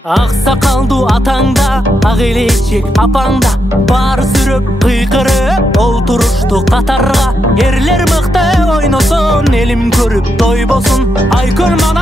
Ак сакалдуу атаңда, ак элечек апаңда, баары сүрөп кыйкырып олтурушту катарга. Эрлер мыкты ойносун, элим көрүп той болсун. Айкөл мана